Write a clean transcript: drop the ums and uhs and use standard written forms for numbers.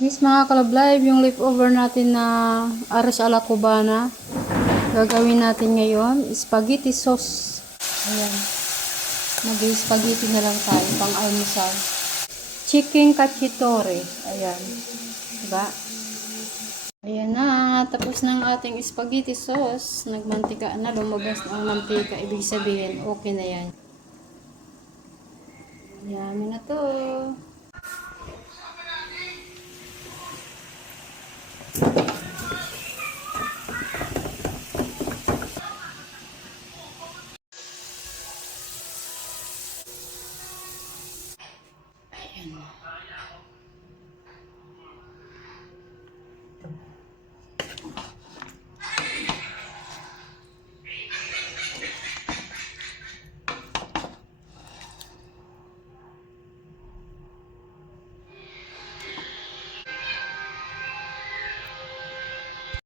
Guys, mga ka-love live, yung leftover natin na aros ala cubana, gagawin natin ngayon, spaghetti sauce. Ayan. Mag-spaghetti na lang tayo, pang almusal. Chicken cacciatore. Ayan. Diba? Ayan na, tapos na ang ating spaghetti sauce. Nagmantika na, lumabas na ang mantika. Ibig sabihin, okay na yan. Yummy na to.